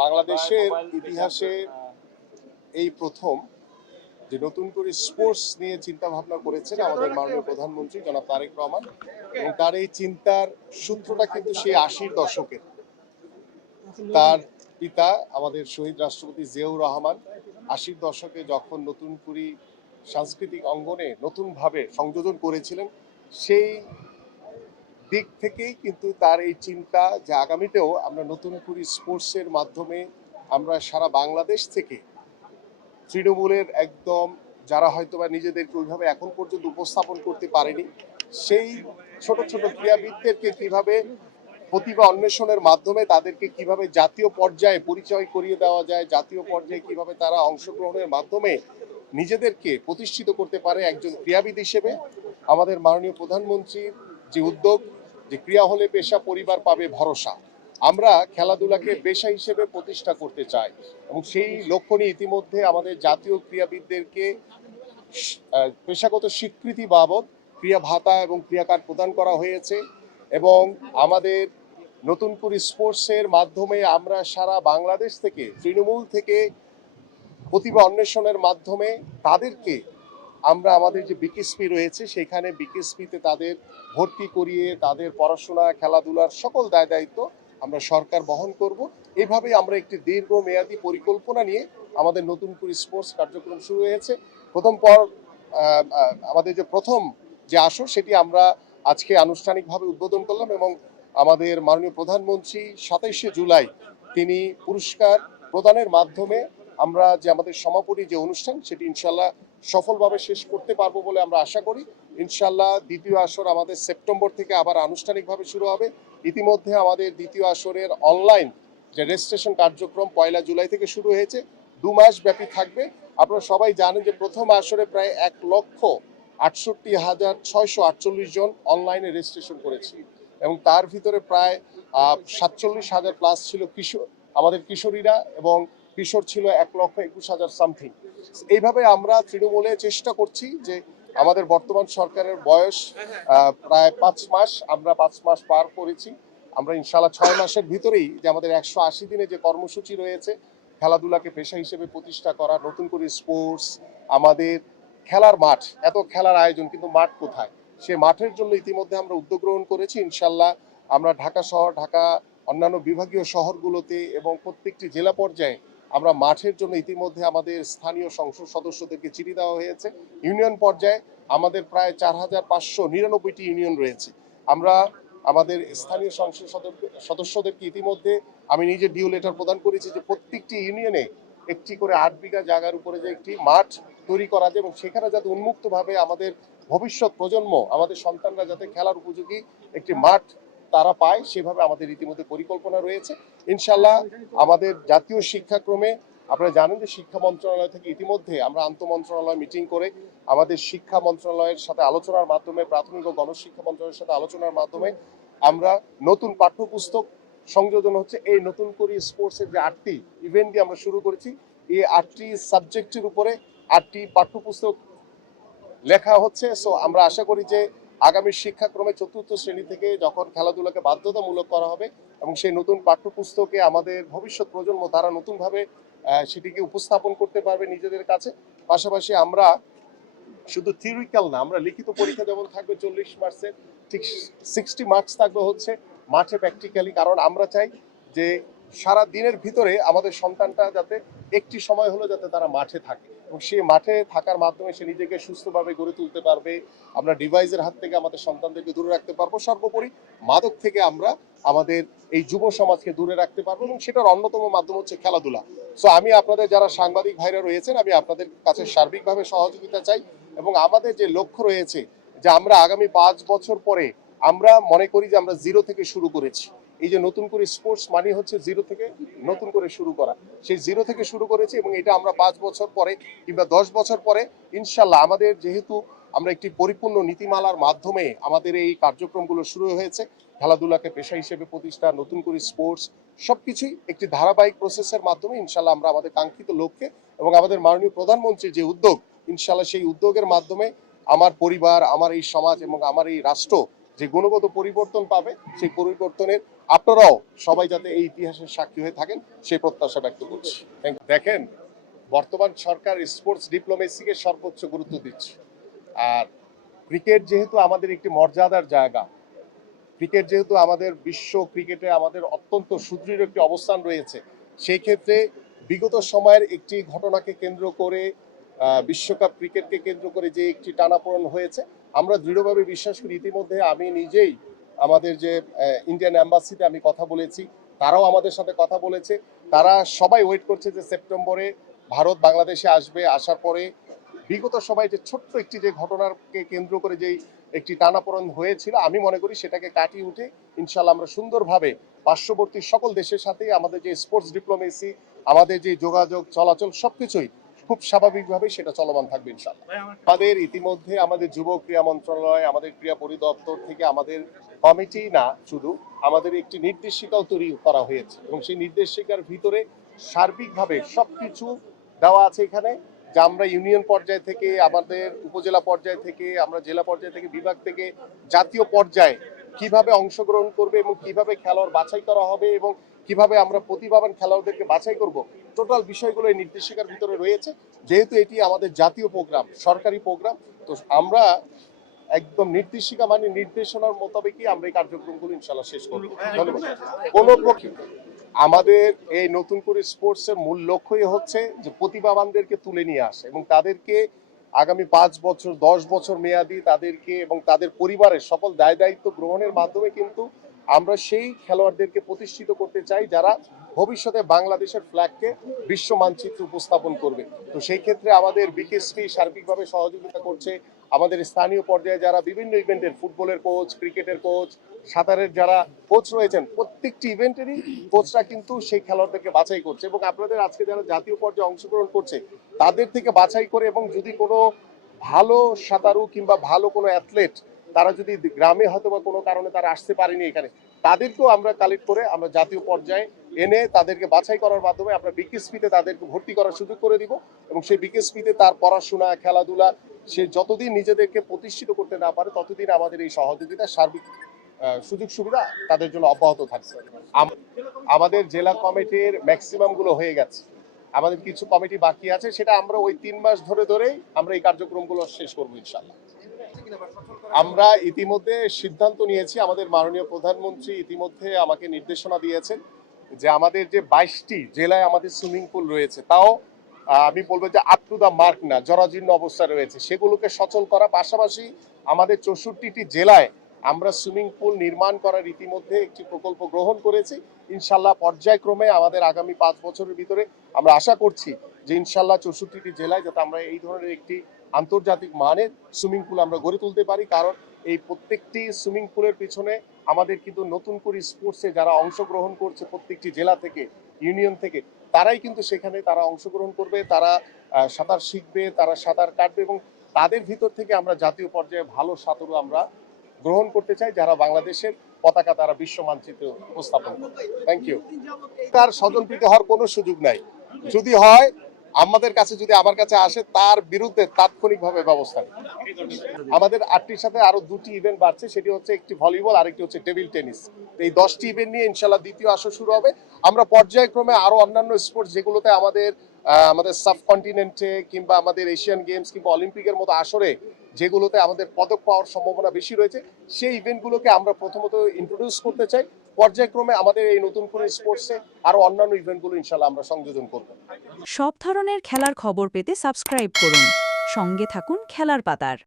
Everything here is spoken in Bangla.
বাংলাদেশের ইতিহাসে এই প্রথম যে নতুন করে স্পোর্টস নিয়ে চিন্তা ভাবনা করেছেন আমাদের মাননীয় প্রধানমন্ত্রী জনাব তারেক রহমান, এবং তার এই চিন্তার সূত্রটা কিন্তু সেই 80-র দশকের। তার পিতা আমাদের শহীদ রাষ্ট্রপতি জিয়াউর রহমান 80-র দশকে যখন নতুন করে সাংস্কৃতিক অঙ্গনে নতুনভাবে সংযোজন করেছিলেন, সেই দিক থেকেই কিন্তু তার এই চিন্তা যে আগামীতেও আমরা নতুন করে স্পোর্টসের মাধ্যমে আমরা সারা বাংলাদেশ থেকে তৃণমূলের একদম যারা হয়তো বা নিজেদেরকে ওইভাবে এখন পর্যন্ত উপস্থাপন করতে পারেনি, সেই ছোট ছোট ক্রীড়াবিদদেরকে কিভাবে প্রতিভা অন্বেষণের মাধ্যমে তাদেরকে কিভাবে জাতীয় পর্যায়ে পরিচয় করিয়ে দেওয়া যায়, জাতীয় পর্যায়ে কিভাবে তারা অংশগ্রহণের মাধ্যমে নিজেদেরকে প্রতিষ্ঠিত করতে পারে একজন ক্রীড়াবিদ হিসেবে। আমাদের মাননীয় প্রধানমন্ত্রীর যে উদ্যোগ, যে ক্রীড়া হলে পেশা পরিবার পাবে ভরসা, আমরা খেলাধুলাকে পেশা হিসেবে প্রতিষ্ঠা করতে চাই, এবং সেই লক্ষ্য নিয়ে ইতিমধ্যে আমাদের জাতীয় ক্রীড়াবিদদেরকে পেশাগত স্বীকৃতি বাবদ ক্রীড়া ভাতা এবং ক্রীড়া কার্ড প্রদান করা হয়েছে। এবং আমাদের নতুন করে স্পোর্টসের মাধ্যমে আমরা সারা বাংলাদেশ থেকে তৃণমূল থেকে প্রতিভা অন্বেষণের মাধ্যমে তাদেরকে আমরা আমাদের যে বিকেএসপি রয়েছে সেখানে বিকেএসপিতে তাদের ভর্তি করিয়ে তাদের পড়াশোনা খেলাধুলার সকল দায় দায়িত্ব আমরা সরকার বহন করব। এভাবেই আমরা একটি দীর্ঘমেয়াদী পরিকল্পনা নিয়ে আমাদের নতুন করে স্পোর্টস কার্যক্রম শুরু হয়েছে। আমাদের যে প্রথম যে আসর সেটি আমরা আজকে আনুষ্ঠানিকভাবে উদ্বোধন করলাম, এবং আমাদের মাননীয় প্রধানমন্ত্রী 27শে জুলাই তিনি পুরস্কার প্রদানের মাধ্যমে আমরা যে আমাদের সমাপনী যে অনুষ্ঠান সেটি ইনশাল্লাহ সফলভাবে শেষ করতে পারবো বলে আমরা আশা করি। ইনশাল্লাহ দ্বিতীয় আসর আমাদের সেপ্টেম্বর থেকে আবার আনুষ্ঠানিকভাবে শুরু হবে। ইতিমধ্যে আমাদের দ্বিতীয় আসরের অনলাইন যে রেজিস্ট্রেশন কার্যক্রম 1 জুলাই থেকে শুরু হয়েছে, 2 মাস ব্যাপী থাকবে। আপনারা সবাই জানেন যে প্রথম আসরে প্রায় 1,68,648 জন অনলাইনে রেজিস্ট্রেশন করেছি, এবং তার ভিতরে প্রায় 47,000 প্লাস ছিল আমাদের কিশোরীরা, এবং কিশোর ছিল 1,21,000 সামথিং। এইভাবে আমরা তৃণমূলে চেষ্টা করছি যে আমাদের বর্তমান সরকারের বয়স প্রায় 5 মাস, আমরা 5 মাস পার করেছি। আমরা ইনশাল্লাহ 6 মাসের ভিতরেই যে আমাদের 180 দিনে যে কর্মসূচি রয়েছে খেলাধুলাকে পেশা হিসেবে প্রতিষ্ঠা করা, নতুন করে স্পোর্টস, আমাদের খেলার মাঠ, এত খেলার আয়োজন কিন্তু মাঠ কোথায়, সে মাঠের জন্য ইতিমধ্যে আমরা উদ্যোগ গ্রহণ করেছি। ইনশাল্লাহ আমরা ঢাকা শহর, ঢাকা অন্যান্য বিভাগীয় শহরগুলোতে এবং প্রত্যেকটি জেলা পর্যায়ে আমরা মাঠের জন্য ইতিমধ্যে আমাদের স্থানীয় সংসদ সদস্যদেরকে চিঠি দেওয়া হয়েছে। ইউনিয়ন পর্যায়ে আমাদের প্রায় 4,599টি ইউনিয়ন রয়েছে। আমরা আমাদের স্থানীয় সংসদ সদস্যদেরকে ইতিমধ্যে আমি নিজে ডিও লেটার প্রদান করেছি যে প্রত্যেকটি ইউনিয়নে একটি করে 8 বিঘা জায়গার উপরে যে একটি মাঠ তৈরি করা যায়, এবং সেখানে যাতে উন্মুক্তভাবে আমাদের ভবিষ্যৎ প্রজন্ম, আমাদের সন্তানরা যাতে খেলার উপযোগী একটি মাঠ তারা পায়, সেভাবে আমাদের ইতিমধ্যে পরিকল্পনা রয়েছে। ইনশাল্লাহ আমাদের জাতীয় শিক্ষাক্রমে আপনারা জানেন যে শিক্ষা মন্ত্রণালয় থেকে ইতিমধ্যে আমরা আন্তঃমন্ত্রণালয় মিটিং করে আমাদের শিক্ষা মন্ত্রণালয়ের সাথে আলোচনার মাধ্যমে, প্রাথমিক ও গণশিক্ষা মন্ত্রণালয়ের সাথে আলোচনার মাধ্যমে আমরা নতুন পাঠ্যপুস্তক সংযোজন হচ্ছে। এই নতুন করে স্পোর্টসের যে 8টি ইভেন্ট দিয়ে আমরা শুরু করেছি, এই 8টি সাবজেক্টের উপরে 8টি পাঠ্যপুস্তক লেখা হচ্ছে। সো আমরা আশা করি যে আগামী শিক্ষাক্রমে 4র্থ শ্রেণী থেকে যখন খেলাধুলাকে বাধ্যতামূলক করা হবে, এবং সেই নতুন পাঠ্যপুস্তকে আমাদের ভবিষ্যৎ প্রজন্ম তারা নতুনভাবে সেটিকে উপস্থাপন করতে পারবে নিজেদের কাছে। পাশাপাশি আমরা শুধু থিওরিক্যাল না, আমরা লিখিত পরীক্ষা যেমন থাকবে 40 মার্কসের, ঠিক 60 মার্কস থাকবে হচ্ছে মাঠে প্র্যাকটিক্যালি। কারণ আমরা চাই যে সারা দিনের ভিতরে আমাদের সন্তানটা যাতে একটি সময় হলো যাতে তারা মাঠে থাকে, এবং সেই মাঠে থাকার মাধ্যমে সে নিজেকে সুস্থভাবে গড়ে তুলতে পারবে। আমরা ডিভাইসের হাত থেকে আমাদের সন্তানদেরকে দূরে রাখতে পারবো, সর্বোপরি মাদক থেকে আমরা আমাদের এই যুব সমাজকে দূরে রাখতে পারবো, এবং সেটার অন্যতম মাধ্যম হচ্ছে খেলাধুলা। সো আমি আপনাদের যারা সাংবাদিক ভাইরা রয়েছেন, আমি আপনাদের কাছে সার্বিকভাবে সহযোগিতা চাই, এবং আমাদের যে লক্ষ্য রয়েছে যে আমরা আগামী 5 বছর পরে আমরা মনে করি যে আমরা জিরো থেকে শুরু করেছি। এই যে নতুন করে স্পোর্টস মানে হচ্ছে জিরো থেকে নতুন করে শুরু করা, সেই জিরো থেকে শুরু করেছি, এবং এটা আমরা 5 বছর পরে কিংবা 10 বছর পরে ইনশাল্লাহ আমাদের যেহেতু আমরা একটি পরিপূর্ণ নীতিমালার মাধ্যমে আমাদের এই কার্যক্রমগুলো শুরু হয়েছে, খেলাধুলাকে পেশা হিসেবে প্রতিষ্ঠা, নতুন করে স্পোর্টস, সবকিছুই একটি ধারাবাহিক প্রসেসের মাধ্যমে ইনশাল্লাহ আমরা আমাদের কাঙ্ক্ষিত লক্ষ্যে, এবং আমাদের মাননীয় প্রধানমন্ত্রীর যে উদ্যোগ, ইনশাল্লাহ সেই উদ্যোগের মাধ্যমে আমার পরিবার, আমার এই সমাজ এবং আমার এই রাষ্ট্র যে গুণগত পরিবর্তন পাবে, সেই পরিবর্তনের আপনারাও সবাই যাতে এই ইতিহাসের সাক্ষী হয়ে থাকেন সেই প্রত্যাশা ব্যক্ত করছি। দেখেন, বর্তমান সরকার স্পোর্টস ডিপ্লোমেসিকে সর্বোচ্চ গুরুত্ব দিচ্ছে। আর ক্রিকেট যেহেতু আমাদের একটি মর্যাদার জায়গা, ক্রিকেট যেহেতু আমাদের বিশ্ব ক্রিকেটে আমাদের অত্যন্ত সুদৃঢ় একটি অবস্থান রয়েছে, সেই ক্ষেত্রে বিগত সময়ের একটি ঘটনাকে কেন্দ্র করে বিশ্বকাপ ক্রিকেটকে কেন্দ্র করে যে একটি টানাপোড়েন হয়েছে, আমরা দৃঢ়ভাবে বিশ্বাস করি। ইতিমধ্যে আমি নিজেই আমাদের যে ইন্ডিয়ান অ্যাম্বাসিতে আমি কথা বলেছি, তারাও আমাদের সাথে কথা বলেছে। তারা সবাই ওয়েট করছে যে সেপ্টেম্বরে ভারত বাংলাদেশে আসবে, আসার পরে বিগত সময় যে ছোট্ট একটি যে ঘটনাকে কেন্দ্র করে যেই একটি টানাপোড়েন হয়েছিল, আমি মনে করি সেটাকে কাটিয়ে উঠে ইনশাল্লাহ আমরা সুন্দরভাবে পার্শ্ববর্তী সকল দেশের সাথে আমাদের যে স্পোর্টস ডিপ্লোমেসি, আমাদের যে যোগাযোগ চলাচল সবকিছুই খুব স্বাভাবিকভাবে সেটা চলমান থাকবে ইনশাল্লাহ। আমাদের ইতিমধ্যে আমাদের যুব ক্রীড়া মন্ত্রণালয়, আমাদের ক্রীড়া পরিদপ্তর থেকে আমাদের কমিটি না শুধু, আমাদের একটি নির্দেশিকাও তৈরি করা হয়েছে এবং সেই নির্দেশিকার ভিতরে সার্বিকভাবে সবকিছু দেওয়া আছে এখানে, যে আমরা ইউনিয়ন পর্যায় থেকে, আমাদের উপজেলা পর্যায় থেকে, আমরা জেলা পর্যায় থেকে, বিভাগ থেকে জাতীয় পর্যায়ে কিভাবে অংশগ্রহণ করবে এবং কিভাবে খেলোয়াড় বাছাই করা হবে এবং কিভাবে আমরা প্রতিভাবান খেলোয়াড়দেরকে বাছাই করব, টোটাল বিষয়গুলো এই নির্দেশিকার ভিতরে রয়েছে। যেহেতু এটি আমাদের জাতীয় প্রোগ্রাম, সরকারি প্রোগ্রাম, তো আমরা একদম নির্দেশিকা মানে নির্দেশনার মোতাবেকই আমরা এই কার্যক্রমগুলো ইনশাল্লাহ শেষ করব। ধন্যবাদ। কোন আমাদের এই নতুন করে স্পোর্টসের মূল লক্ষ্যই হচ্ছে যে প্রতিভাবানদেরকে তুলে নিয়ে আসে এবং তাদেরকে আগামী 5 বছর 10 বছর মেয়াদি তাদেরকে এবং তাদের পরিবারের সকল দায় দায়িত্ব গ্রহণের মাধ্যমে কিন্তু আমরা সেই খেলোয়াড়দেরকে প্রতিষ্ঠিত করতে চাই যারা ভবিষ্যতে বাংলাদেশের ফ্ল্যাগকে বিশ্ব মানচিত্রে উপস্থাপন করবে। তো সেই ক্ষেত্রে আমাদের বিকেএসপি সার্বিকভাবে সহযোগিতা করছে। আমাদের স্থানীয় পর্যায়ে যারা বিভিন্ন ইভেন্টের, ফুটবলের কোচ, ক্রিকেটের কোচ, সাঁতারের যারা কোচ রয়েছেন, প্রত্যেকটি ইভেন্টেরই কোচরা কিন্তু সেই খেলোয়াড়দেরকে বাছাই করছে এবং আপনাদের আজকে যারা জাতীয় পর্যায়ে অংশগ্রহণ করছে তাদের থেকে বাছাই করে, এবং যদি কোনো ভালো সাঁতারু কিংবা ভালো কোনো অ্যাথলেট তারা যদি গ্রামে হয়তো বা কোনো কারণে তারা আসতে পারেনি এখানে, তাদেরকেও আমরা কালেক্ট করে আমরা জাতীয় পর্যায়ে এনে তাদেরকে বাছাই করার মাধ্যমে আমরা বিকেএসপিতে তাদেরকে ভর্তি করার সুযোগ করে দিব এবং সেই বিকেএসপিতে তার পড়াশোনা, খেলাধুলা, সে যতদিন নিজেদেরকে প্রতিষ্ঠিত করতে না পারে ততদিন আমাদের এই সহযোগিতা, সার্বিক সুযোগ সুবিধা তাদের জন্য অব্যাহত থাকছে। আমাদের জেলা কমিটির ম্যাক্সিমাম গুলো হয়ে গেছে, আমাদের কিছু কমিটি বাকি আছে, সেটা আমরা ওই 3 মাস ধরেই আমরা এই কার্যক্রমগুলো শেষ করবো ইনশাল্লাহ। আমরা ইতিমধ্যে সিদ্ধান্ত নিয়েছি, আমাদের মাননীয় প্রধানমন্ত্রী ইতিমধ্যে আমাকে নির্দেশনা দিয়েছেন যে আমাদের যে 22টি জেলায় আমাদের সুইমিং পুল রয়েছে, তাও আমি বলবো যে আপ টু দা মার্ক না, জরাজীর্ণ অবস্থা রয়েছে, সেগুলোকে সচল করা, পাশাপাশি আমাদের 64টি জেলায় আমরা সুইমিং পুল নির্মাণ করার ইতিমধ্যে একটি প্রকল্প গ্রহণ করেছি। ইনশাল্লাহ পর্যায়ক্রমে আমাদের আগামী 5 বছরের ভিতরে আমরা আশা করছি যে ইনশাল্লাহ 64টি জেলায় যাতে আমরা এই ধরনের একটি আন্তর্জাতিক মানের সুইমিং পুল আমরা গড়ে তুলতে পারি। কারণ এই প্রত্যেকটি সুইমিং পুলের পিছনে আমাদের কিন্তু নতুন করে স্পোর্টসে যারা অংশগ্রহণ করছে প্রত্যেকটি জেলা থেকে, ইউনিয়ন থেকে, তারাই কিন্তু সেখানে তারা অংশগ্রহণ করবে, তারা সাঁতার শিখবে, তারা সাঁতার কাটবে এবং তাদের ভিতর থেকে আমরা জাতীয় পর্যায়ে ভালো সাঁতারু আমরা গ্রহণ করতে চাই, যারা বাংলাদেশের পতাকা তারা বিশ্ব মানচিত্রে উপস্থাপন করবে। Thank you. তার স্বজনপ্রীতি হওয়ার কোনো সুযোগ নাই, যদি হয় আমাদের কাছে, যদি আমার কাছে আসে, তার বিরুদ্ধে তাৎক্ষণিকভাবে ব্যবস্থা নেই। আমাদের 8টির সাথে আরো 2টি ইভেন্ট বাড়ছে, সেটি হচ্ছে একটি ভলিবল আর একটি হচ্ছে টেবিল টেনিস। এই 10টি ইভেন্ট নিয়ে ইনশাল্লাহ দ্বিতীয় আসর শুরু হবে। আমরা পর্যায়ক্রমে আরো অন্যান্য স্পোর্টস যেগুলোতে আমাদের আমাদের সাবকন্টিনেন্টে কিংবা আমাদের এশিয়ান গেমস কিংবা অলিম্পিকের মতো আসরে যেগুলোতে আমাদের পদক পাওয়ার সম্ভাবনা বেশি রয়েছে, সেই ইভেন্টগুলোকে আমরা প্রথমত ইন্ট্রোডিউস করতে চাই। পর্যায়ক্রমে আমাদের এই নতুন করে স্পোর্টসে আরো অন্যান্য ইভেন্টগুলো ইনশাল্লাহ আমরা সংযোজন করব। সব ধরনের খেলার খবর পেতে সাবস্ক্রাইব করুন, সঙ্গে থাকুন খেলার পাতার।